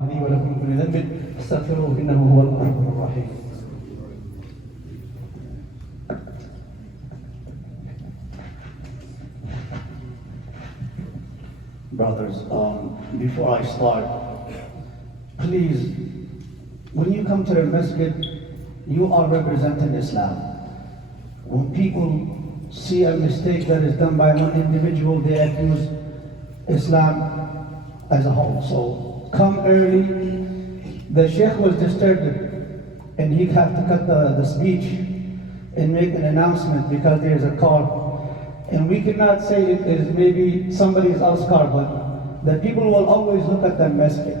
لي ولكم كل ذنب استغفروه انه هو الغفور الرحيم. Brothers, before I start, please, when you come to the masjid, you are representing Islam. When people see a mistake that is done by one individual, they accuse Islam as a whole. So come early. The Sheikh was disturbed and he'd have to cut the speech and make an announcement because there's a car. And we cannot say it is maybe somebody else's car, but the people will always look at the masjid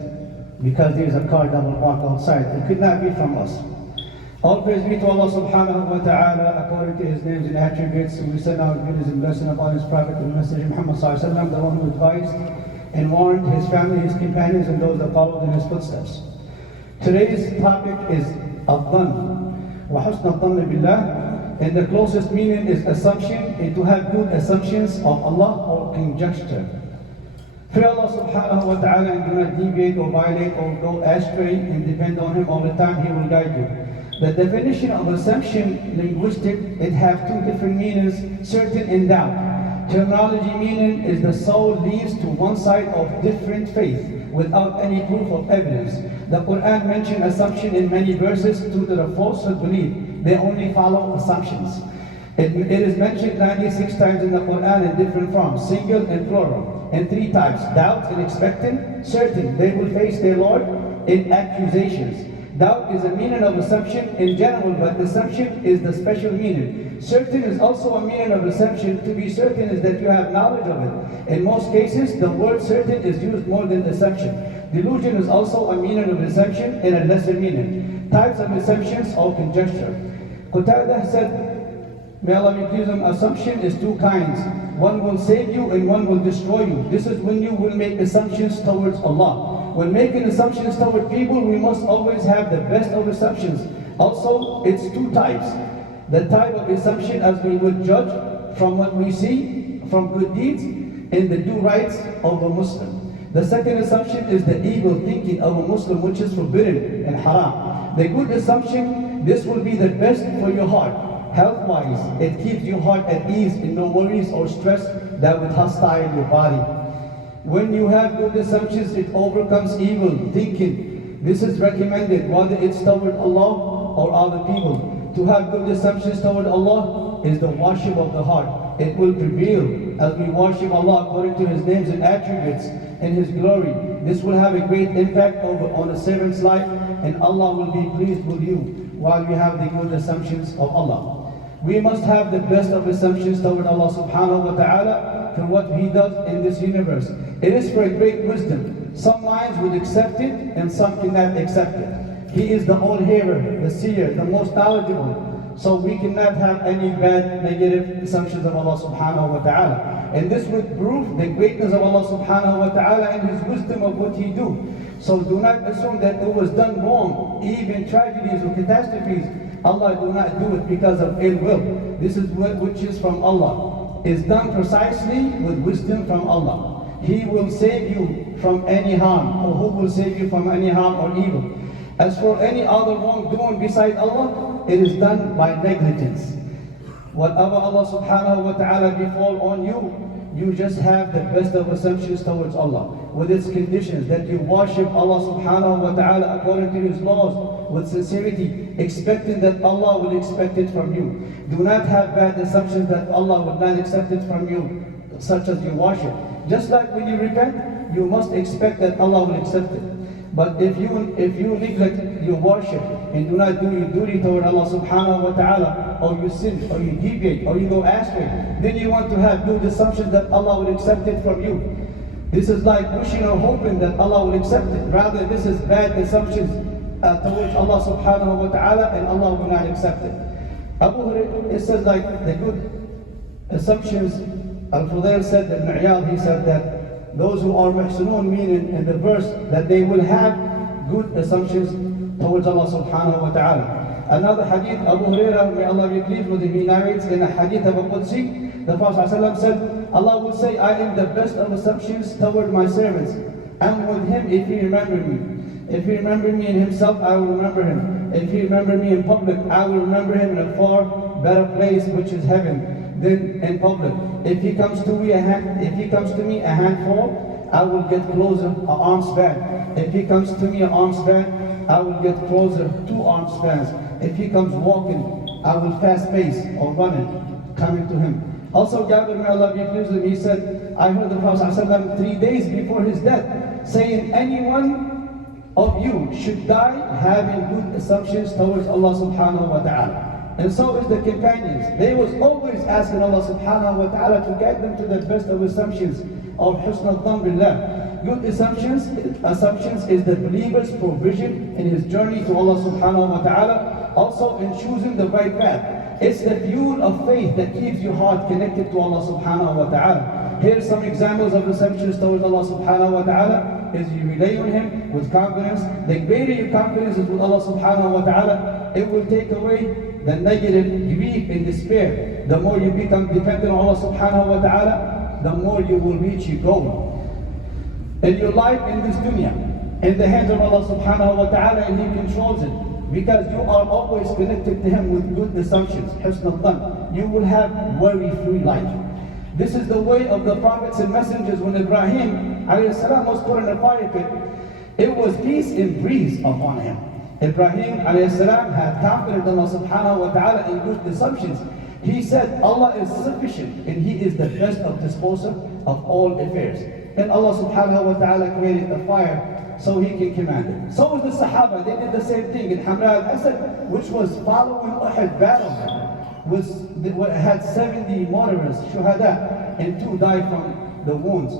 because there's a car that will walk outside. It could not be from us. All praise be to Allah subhanahu wa ta'ala, according to His names and attributes, and we send our goodness and blessing upon His Prophet and Messenger Muhammad sallallahu alaihi wasallam, the one who advised and warned his family, his companions, and those that followed in his footsteps. Today's topic is al-dhann, wa husn al-dhann billah, and the closest meaning is assumption, and to have good assumptions of Allah or conjecture. Fear Allah subhanahu wa ta'ala and do not deviate or violate or go astray, and depend on Him all the time, He will guide you. The definition of assumption, linguistic, it have two different meanings, certain and doubt. Terminology meaning is the soul leads to one side of different faith without any proof of evidence. The Quran mentioned assumption in many verses due to the falsehood belief. They only follow assumptions. It is mentioned 96 times in the Quran in different forms, single and plural, and 3 types, doubt and expectant, certain, they will face their Lord, in accusations. Doubt is a meaning of assumption in general, but assumption is the special meaning. Certain is also a meaning of assumption. To be certain is that you have knowledge of it. In most cases, the word certain is used more than assumption. Delusion is also a meaning of assumption in a lesser meaning. Types of assumptions or conjecture. Qatada said, may Allah be pleased with him, assumption is 2 kinds. One will save you and one will destroy you. This is when you will make assumptions towards Allah. When making assumptions toward people, we must always have the best of assumptions. Also, it's 2 types. The type of assumption as we would judge from what we see, from good deeds, and the due rights of a Muslim. The second assumption is the evil thinking of a Muslim, which is forbidden and haram. The good assumption, this will be the best for your heart. Health-wise, it keeps your heart at ease and no worries or stress that would hostile your body. When you have good assumptions, it overcomes evil thinking. This is recommended, whether it's toward Allah or other people. To have good assumptions toward Allah is the worship of the heart. It will prevail as we worship Allah according to His names and attributes and His glory. This will have a great impact on a servant's life, and Allah will be pleased with you while you have the good assumptions of Allah. We must have the best of assumptions toward Allah subhanahu wa ta'ala for what He does in this universe. It is for a great wisdom. Some minds would accept it and some cannot accept it. He is the all-hearer, the seer, the most knowledgeable. So we cannot have any bad, negative assumptions of Allah subhanahu wa ta'ala. And this would prove the greatness of Allah subhanahu wa ta'ala and His wisdom of what He do. So do not assume that it was done wrong, even tragedies or catastrophes. Allah do not do it because of ill will. This is which is from Allah. Is done precisely with wisdom from Allah. He will save you from any harm, or who will save you from any harm or evil. As for any other wrongdoing beside Allah, it is done by negligence. Whatever Allah subhanahu wa ta'ala befall on you, you just have the best of assumptions towards Allah, with its conditions, that you worship Allah subhanahu wa ta'ala according to His laws, with sincerity, expecting that Allah will accept it from you. Do not have bad assumptions that Allah will not accept it from you, such as you worship. Just like when you repent, you must expect that Allah will accept it. But if you neglect your worship and do not do your duty toward Allah subhanahu wa ta'ala, or you sin, or you deviate, or you go astray, then you want to have good assumptions that Allah will accept it from you. This is like wishing or hoping that Allah will accept it. Rather, this is bad assumptions towards Allah subhanahu wa ta'ala, and Allah will not accept it. Abu Hurairah, it says like the good assumptions. Al-Fudayl said that he said that those who are muhsinun, meaning in the verse that they will have good assumptions towards Allah subhanahu wa ta'ala. Another hadith, Abu Hurairah, may Allah be pleased with him, he narrates in a hadith of Qudsi, the Prophet said, Allah will say, I am the best of assumptions toward my servants. I'm with him if he remembers me. If he remembers me in himself, I will remember him. If he remembers me in public, I will remember him in a far better place, which is heaven, than in public. If he comes to me a handful, I will get closer an arm's span. If he comes to me an arm's span, I will get closer 2 arm spans. If he comes walking, I will fast pace or running, coming to him. Also, Jabir, may Allah be pleased with him, he said, I heard the Prophet ﷺ 3 days before his death saying, anyone of you should die having good assumptions towards Allah subhanahu wa ta'ala. And so is the companions. They was always asking Allah subhanahu wa ta'ala to guide them to the best of assumptions of husn al-dhan billah. Good assumptions is the believer's provision in his journey to Allah subhanahu wa ta'ala, also in choosing the right path. It's the fuel of faith that keeps your heart connected to Allah subhanahu wa ta'ala. Here are some examples of assumptions towards Allah subhanahu wa ta'ala. Is you rely on Him with confidence. The greater your confidence is with Allah subhanahu wa ta'ala, it will take away the negative grief and despair. The more you become dependent on Allah subhanahu wa ta'ala, the more you will reach your goal. And your life in this dunya, in the hands of Allah subhanahu wa ta'ala, and He controls it. Because you are always connected to Him with good assumptions, husn al-dhan. You will have worry-free life. This is the way of the prophets and messengers. When Ibrahim alayhi salam was put in a fire pit, it was peace and breeze upon him. Ibrahim alayhi salam had confidence in Allah subhanahu wa ta'ala in good assumptions. He said Allah is sufficient and He is the best of disposer of all affairs. And Allah subhanahu wa ta'ala created the fire so He can command it. So was the Sahaba. They did the same thing in Hamra al-Asad, which was following Uhud battle. Had 70 martyrs, shuhada, and 2 died from the wounds.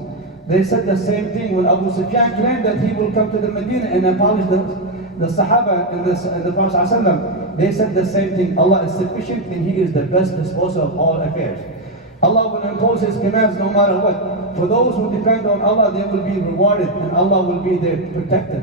They said the same thing when Abu Sufyan claimed that he will come to the Medina and abolish the Sahaba and the Prophet ﷺ. They said the same thing. Allah is sufficient and He is the best disposer of all affairs. Allah will impose His commands no matter what. For those who depend on Allah, they will be rewarded and Allah will be their protector.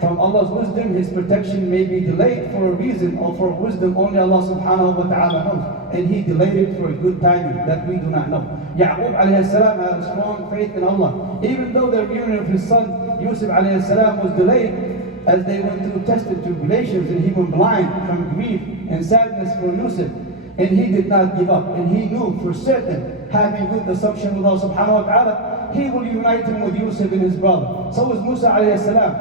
From Allah's wisdom, His protection may be delayed for a reason or for wisdom only Allah subhanahu wa ta'ala knows. And He delayed it for a good timing that we do not know. Ya'qub alayhi salam had a strong faith in Allah. Even though the reunion of his son Yusuf alayhi salam was delayed, as they went through tests and tribulations, and he went blind from grief and sadness for Yusuf. And he did not give up. And he knew for certain, having good assumption with Allah subhanahu wa ta'ala, He will unite him with Yusuf and his brother. So was Musa alayhi salam.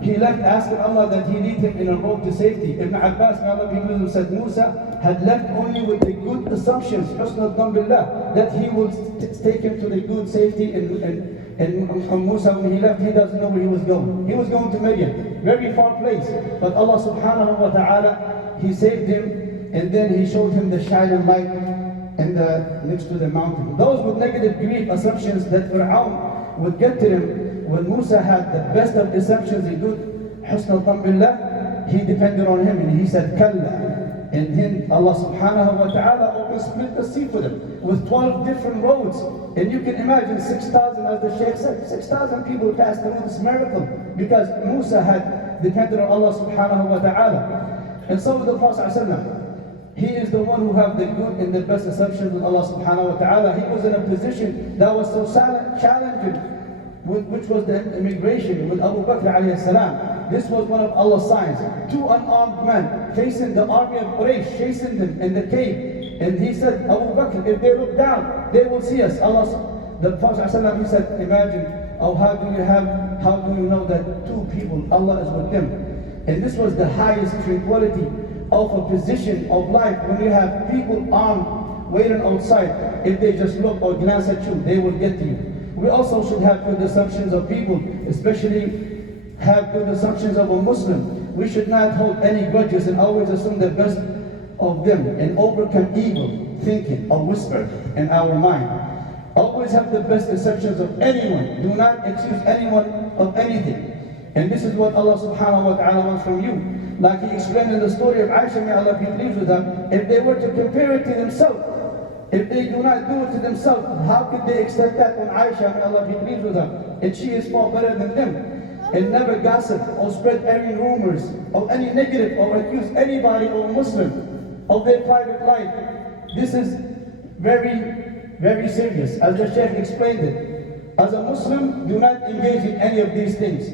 He left asking Allah that He lead him in a road to safety. Ibn Abbas, may Allah be pleased with him, said Musa had left only with the good assumptions, husn al-dhan billah, that He will take him to the good safety. And Musa, when he left, he doesn't know where he was going. He was going to Midian, very far place. But Allah subhanahu wa ta'ala, He saved him, and then He showed him the shining light next to the mountain. Those with negative grief assumptions that Fir'aun would get to them, when Musa had the best of assumptions, he did husn al-dhan billah, he depended on him and he said, Kalla. And then Allah subhanahu wa ta'ala opened, split the sea for them with 12 different roads. And you can imagine 6,000, as the Sheikh said, 6,000 people passed through this miracle because Musa had depended on Allah subhanahu wa ta'ala. And so with the Prophet ﷺ, he is the one who have the good and the best assumptions with Allah subhanahu wa ta'ala. He was in a position that was so challenging, which was the immigration with Abu Bakr alayhi salam. This was one of Allah's signs. 2 unarmed men facing the army of Quraysh, chasing them in the cave. And he said, Abu Bakr, if they look down, they will see us. The Prophet ﷺ, he said, imagine, how do you know that 2 people, Allah is with them? And this was the highest tranquility of a position of life when you have people armed, waiting outside. If they just look or glance at you, they will get to you. We also should have good assumptions of people, especially have good assumptions of a Muslim. We should not hold any grudges and always assume the best of them and overcome evil thinking or whisper in our mind. Always have the best assumptions of anyone. Do not accuse anyone of anything. And this is what Allah subhanahu wa ta'ala wants from you. Like He explained in the story of Aisha, may Allah be pleased with her, if they were to compare it to themselves, if they do not do it to themselves, how could they expect that on Aisha, may Allah be pleased with her? And she is far better than them. And never gossip or spread any rumors or any negative or accuse anybody or a Muslim of their private life. This is very, very serious. As the Sheikh explained it, as a Muslim, do not engage in any of these things.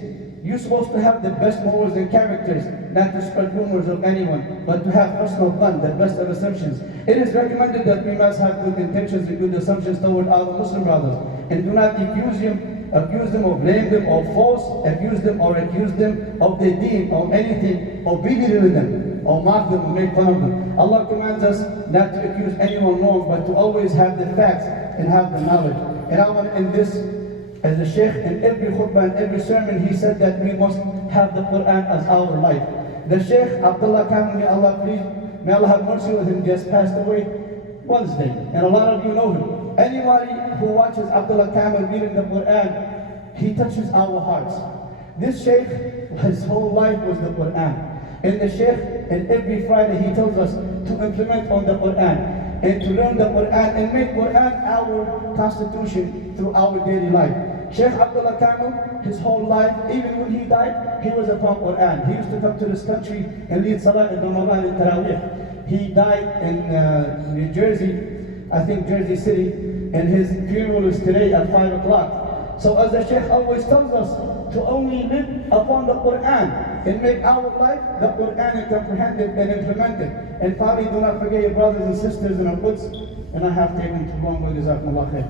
You're supposed to have the best morals and characters, not to spread rumors of anyone, but to have husnul dhan, the best of assumptions. It is recommended that we must have good intentions and good assumptions toward our Muslim brothers, and do not accuse them or blame them or accuse them of their deen or anything, or belittle them or mock them or make fun of them. Allah commands us not to accuse anyone wrong, but to always have the facts and have the knowledge. And I want to end this, as the Sheikh in every khutbah and every sermon, he said that we must have the Quran as our life. The Sheikh Abdullah Kamil, may Allah have mercy with him, just passed away Wednesday, and a lot of you know him. Anybody who watches Abdullah Kamil reading the Quran, he touches our hearts. This Sheikh, his whole life was the Quran. And the Sheikh, and every Friday he tells us to implement on the Quran and to learn the Quran and make Quran our constitution through our daily life. Sheikh Abdullah Kamil, his whole life, even when he died, he was upon Quran. He used to come to this country and lead Salah in Ramadan and Taraweeh. He died in New Jersey, I think Jersey City, and his funeral is today at 5 o'clock. So as the Sheikh always tells us, to only live upon the Quran and make our life the Quran and comprehend it and implement it. And finally, do not forget your brothers and sisters in our Quds. And I have taken too long with Jazakumullah khair.